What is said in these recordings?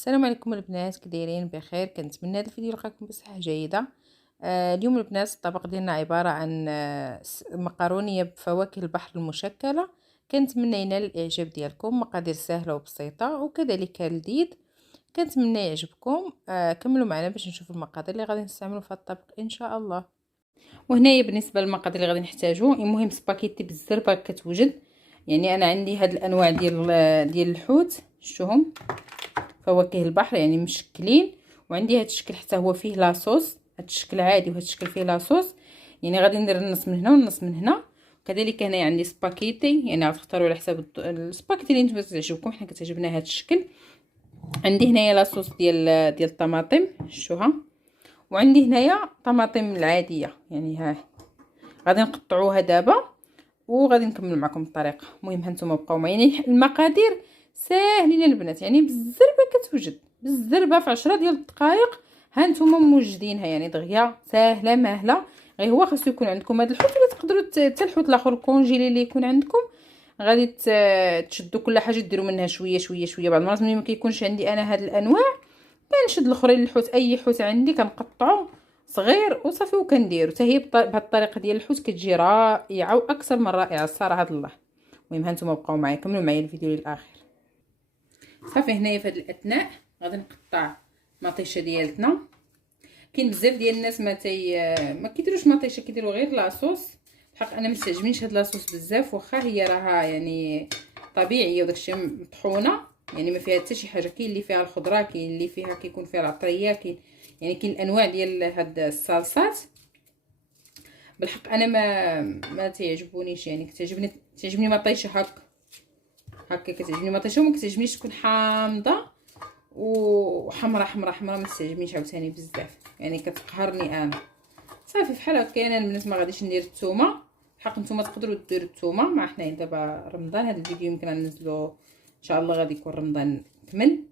السلام عليكم البنات، كي دايرين؟ بخير. كنتمنى هذا الفيديو يلقاكم بصحه جيده. اليوم البنات الطبق ديالنا عباره عن مقارونيه بفواكه البحر المشكله. كنتمنى ينال الاعجاب ديالكم. مقادير سهله وبسيطه وكذلك لذيذ. كنتمنى يعجبكم. كملوا معنا باش نشوفوا المقادير اللي غادي نستعملوا في الطبق ان شاء الله. وهنايا بالنسبه للمقادير اللي غادي نحتاجو، المهم سباكيتي بالزربه كتوجد. يعني انا عندي هاد الانواع ديال الحوت، شفتوهم فواكه البحر يعني مشكلين. وعندي هذا الشكل حتى هو فيه لاصوص، هذا الشكل عادي وهذا الشكل فيه لاصوص. يعني غادي ندير النص من هنا والنص من هنا. كذلك هنا عندي سباكيتي، يعني غتختاروا على حساب السباكيتي اللي نتوما تعجبكم. حنا كتعجبنا هذا الشكل. عندي هنايا لاصوص ديال الطماطم، شوها. وعندي هنايا طماطم العاديه، يعني ها غادي نقطعوها دابا وغادي نكمل معكم الطريقه. المهم هانتوما بقاو معايا. يعني المقادير ساهلين البنات، يعني بالزربه كتوجد، بالزربه في 10 ديال الدقائق هانتوما موجدينها. يعني دغيا ساهله ماهله. غير هو خاصو يكون عندكم هذا الحوت، ولا تقدروا حتى الحوت الاخر الكونجيلي اللي يكون عندكم. غادي تشدوا كل حاجه ديروا منها شويه شويه شويه. بعض المرات ملي ما كيكونش عندي انا هاد الانواع كنشد الاخرين الحوت، اي حوت عندي كنقطعو صغير وصافي وكنديرو. حتى هي بهذه الطريقه ديال الحوت كتجي رائعه واكثر من رائعه الصراحه الله. المهم هانتوما بقاو معايا، كملوا معايا الفيديو للاخر. صافي هنايا في هذه الاثناء غادي نقطع مطيشه ديالتنا. كاين بزاف ديال الناس ما كيديروش مطيشه، كيديروا غير لاصوص. الحق انا ما تعجبنيش هاد لاصوص بزاف، واخا هي راها يعني طبيعيه وداكشي مطحونه، يعني ما فيها حتى شي حاجه. كاين اللي فيها الخضره، كاين اللي فيها كيكون فيها العطريه، كاين يعني كاين الانواع ديال هاد الصلصات. بالحق انا ما تعجبونيش، يعني تعجبني مطيشه هكا كتعجبني مطيشه. وما كتعجبنيش تكون حامضه وحمرا حمرا حمرا، ما تعجبنيش عاوتاني بزاف، يعني كتقهرني انا. صافي فحال هكا. انا البنات ما غاديش ندير الثومه. الحق نتوما تقدروا ديروا الثومه مع حنايا دابا رمضان. هذا الفيديو يمكن ننزلو ان شاء الله غادي يكون رمضان كمل،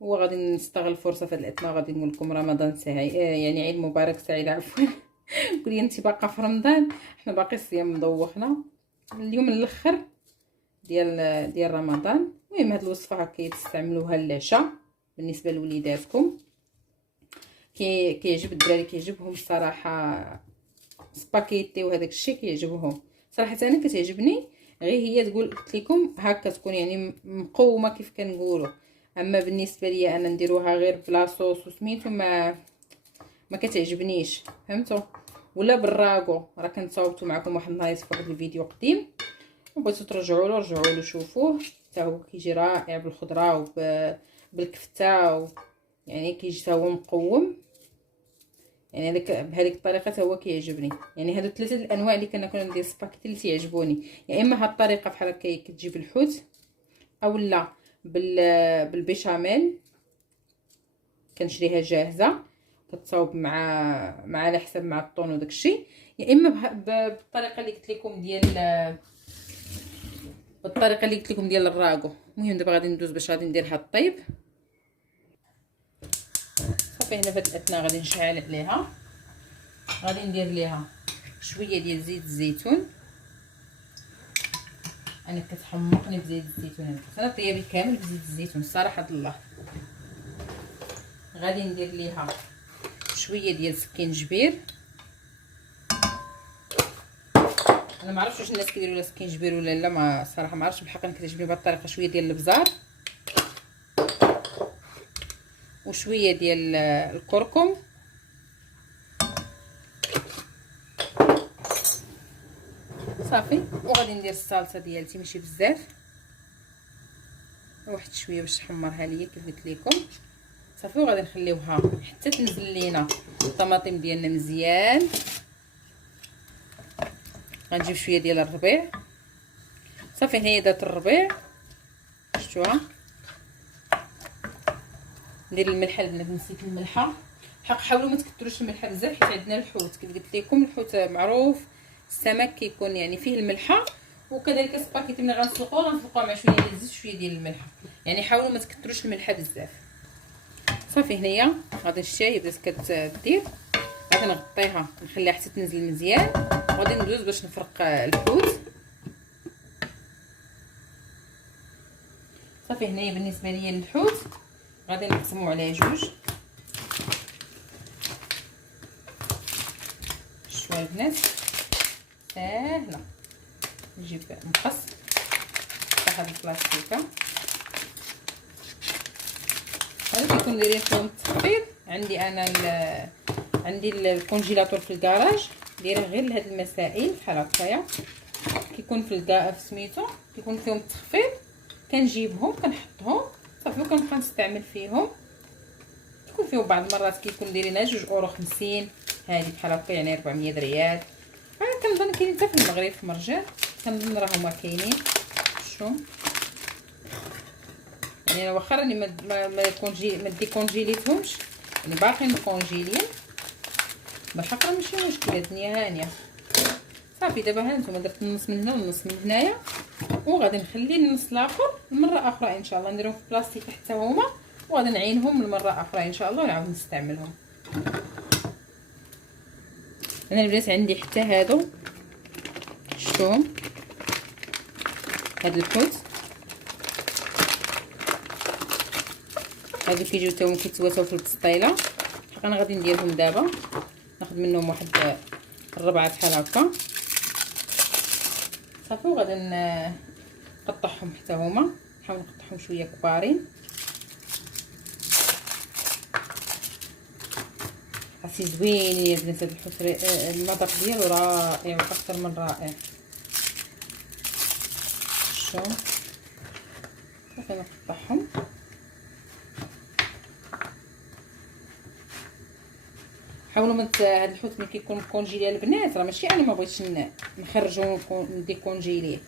وغادي نستغل الفرصه في هذه الاثناء غادي نقول لكم رمضان سعيد، يعني عيد مبارك سعيد عفوا. قولي انت باقا في رمضان، حنا باقي الصيام مدوخنا. اليوم الاخر ديال رمضان. المهم هاد الوصفه هكا تستعملوها للعشاء بالنسبه لوليداتكم. كيعجب الدراري، كيعجبهم الصراحه سباكيتي وهداك الشيء كيعجبهم صراحه. انا كتعجبني غير هي تقول قلت لكم هكا تكون يعني مقومه كيف كنقولوا. اما بالنسبه لي انا نديروها غير بلا صوص وسميتو ما كتعجبنيش، فهمتوا؟ ولا بالراغو. راه كنت صاوبتو معكم واحد النهار في واحد الفيديو قديم، وبغيتو ترجعوا له رجعوا له شوفوه. حتى هو كيجي رائع بالخضره وبالكفته يعني كيجي حتى هو مقوم. يعني بهذيك الطريقه هو كيعجبني. يعني هادو ثلاثه الانواع اللي كناكل ندير سباكيتي اللي تيعجبوني. يا اما هاد الطريقه بحال هكا كتجيب الحوت، اولا بالبيشاميل كنشريها جاهزه كتصاوب مع على حسب مع الطون وداكشي. يا اما بالطريقه اللي قلت لكم ديال الراغو. المهم دابا غادي ندوز باش غادي ندير هاد الطيب. صافي هنا في هاد الاثناء غادي نشعل عليها، غادي ندير ليها شويه ديال زيت الزيتون. انا كتحمقني بزيت الزيتون، انا طيابي كامل بزيت الزيتون صراحه الله. غادي ندير ليها شويه ديال سكينجبير. انا ما عرفتش واش الناس كيديروا لها سكينجبير ولا لا، ما صراحه ما عرفتش. بالحق انا كتعجبني بهذه الطريقه. شويه ديال البزار وشويه ديال الكركم. صافي وغادي ندير الصلصه ديالتي ماشي بزاف، واحد شويه باش تحمرها ليا كيف قلت لكم. صافي وغادي نخليوها حتى تنزل لينا الطماطم ديالنا مزيان. غنجيب شويه ديال الربيع. صافي هي دات الربيع شفتوها. ندير الملحه البنات، نسيت الملحه. حق حاولوا ما تكثروش الملحه بزاف، حيت عندنا الحوت كيف قلت لكم الحوت معروف السمك كيكون يعني فيه الملحه. وكذلك السباكيتي ملي غنسلقوه مع شويه ديال الزيت وشويه ديال الملحه. يعني حاولوا ما تكثروش الملحه بزاف. صافي هنايا غادي الشاي بدات كتدير. غادي نغطيها نخليها حتى تنزل مزيان، وغادي ندوز باش نفرق الحوت. صافي هنايا بالنسبه ليا للحوت غادي نقسمو على جوج. شوفوا البنات ساهله. نجيب مقص تاع هاد البلاستيكه، هذا كيكون دايرين فيهم التخفيض. عندي انا عندي الكونجيلاتور في الكراج، دايره غير لهاد المسائل بحال هكايا. كيكون في سميتو كيكون فيهم التخفيض، كنجيبهم كنحطهم صافي وكنبقى نستعمل فيهم. كيكون فيهم بعض المرات كيكون دايرين 2.50 هذه بحال هكا، يعني 400 ريال. كنظن كاينين حتى في المغرب في مرجان، كنظن راه هما كاينين. شوف يعني انا واخا راني ما ديكونجيليتهمش، يعني باقيين مكونجيلين بالحق، راه ماشي مشكله، الدنيا هانيه. صافي دابا ها نتوما درت النص من هنا والنص من هنايا، وغادي نخلي النص الاخر لمره اخرى ان شاء الله، نديرهم في بلاستيك حتى هما، وغادي نعينهم لمره اخرى ان شاء الله ونعاود نستعملهم. انا البنات عندي حتى هادو، شفتوا هاد الحوت هادو كيجيو حتى هما كيتواتاو في البسطيله. انا غادي نديرهم دابا، ناخذ منهم واحد الربعه بحال هكا صافي، وغادي نقطعهم حتى هما، نحاول نقطعهم شويه كبارين. عرفتي زوينين يا بنات هاد الحوت، المذاق ديالو رائع واكثر من رائع. شوف صافي نقطعهم. حاولوا هاد الحوت ملي كيكون مكونجيلي البنات، راه ماشي انا ما بغيتش نخرجو نديكونجيليه،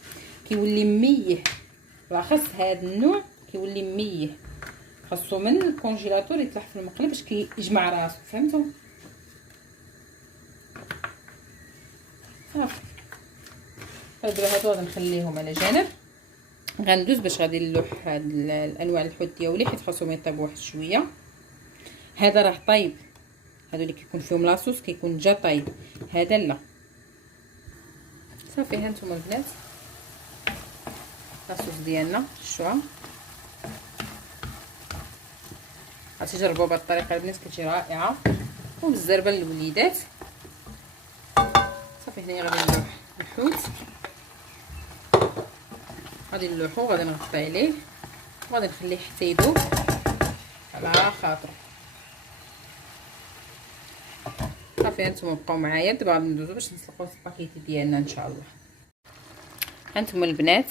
كيولي ميه. بالاخص هاد النوع كيولي ميه، خاصو من الكونجيلاتور يطلع في المقله باش كيجمع راسو، فهمتوا؟ صافي دابا هادو غادي نخليهم على جنب. غندوز باش غادي نلوح هاد الانواع الحوت ديالي، حيت خاصهم يطيبوا واحد شويه. هذا راه طيب، هادو اللي كيكون فيهم لاصوص كيكون جا طيب، هذا لا. صافي ها نتوما البنات لاصوص ديالنا، شوفوا غتجربوا بهاد الطريقه البنات، كتجي رائعه وبالزربه للوليدات. صافي هنايا غادي نلوح الحوت، غادي نلوحو، غادي نغطي عليه وغادي نخليه حتى يذوب على خاطرو. صافي هانتوما بقاو معايا، دابا غادي ندوزو باش نسلقو السباكيتي ديالنا ان شاء الله. هانتوما البنات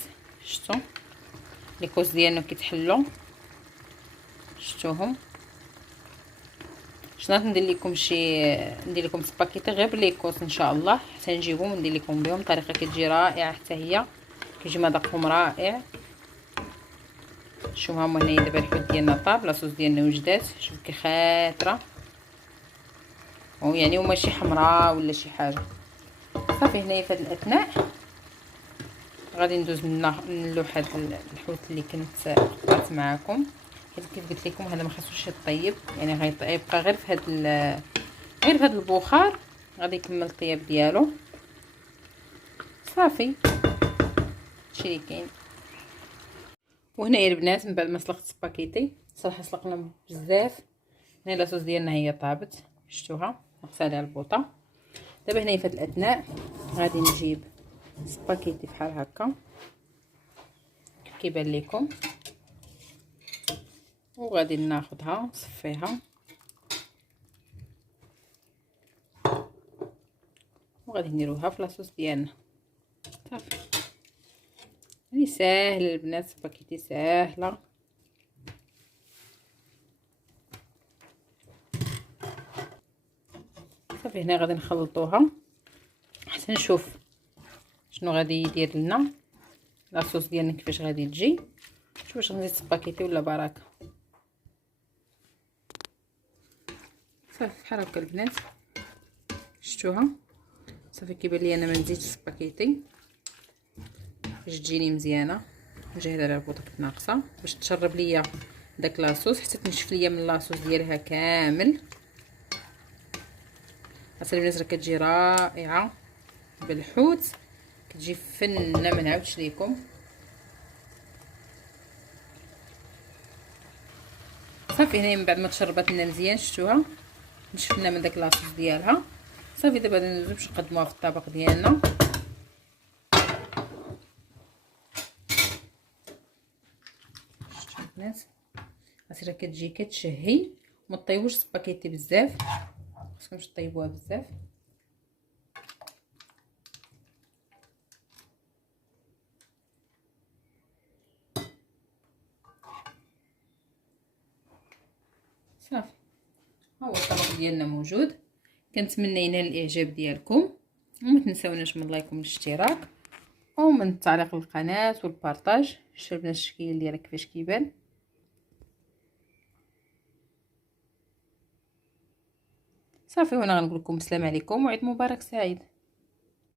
شفتوا لي كوس ديالنا كيتحلوا، شفتوهم؟ شنو ندير لكم ندير لكم سباكيتي غير بلي كوس ان شاء الله، حتى نجيبهم وندير لكم بهم طريقه كتجي رائعه، حتى هي كيجي مذاقهم رائع. شوفوا هما هنايا دابا الحوت ديالنا طاب، لاصوص ديالنا وجدات، شوف كي خاطره، يعني وما شي حمراء ولا شي حاجه. صافي هنايا في هذه الاثناء غادي ندوز نلوح هذا الحوت اللي كنت قطعت معكم، حيت كيف قلت لكم هذا ما خاصوش يطيب، يعني غيبقى غير في هذا البخار غادي يكمل الطياب ديالو. صافي هادشي اللي كاين. وهنايا البنات من بعد ما سلقت سباكيتي، صراحه سلقنا بزاف. هنا لاصوص ديالنا هي طابت، شفتوها نقص عليها البوطه. دابا هنايا في هذه الاثناء غادي نجيب سباكيتي بحال هكا كيف كيبان لكم، وغادي ناخذها نصفيها وغادي نديروها في لاصوص ديالنا. صافي يعني ساهل البنات، سباكيتي ساهله. صافي هنا غادي نخلطوها حتى نشوف شنو غادي يدير لنا لاصوص ديالنا كيفاش غادي تجي. شوف واش غنزيد سباكيتي ولا بركه. صافي بحال هكا البنات شفتوها. صافي كيبان لي انا ما نزيدش سباكيتي باش تجيني مزيانه، نجهز عليها البوطه ناقصه باش تشرب ليا داك لاصوص حتى تنشف ليا من لاصوص ديالها كامل. اصلا البنات راه كتجي رائعه بالحوت، كتجي فنه ما نعاودش لكم. صافي هنا من بعد ما تشربات لنا مزيان شفتوها نشفنا من داك لاصوص ديالها. صافي دابا غادي ندوزو باش نقدموها في الطبق ديالنا. شفتوا البنات راه كتجي كتشهي وما طيبوش السباكيتي بزاف، خصكمش طيبوها بزاف. صافي ها هو الطبق ديالنا موجود. كنتمنى ينال الاعجاب ديالكم، وما تنساوناش من لايك والاشتراك ومن التعليق للقناه والبارطاج. شربنا الشكل ديالها كيفاش كيبان. صافي هنا غنقول لكم السلام عليكم وعيد مبارك سعيد.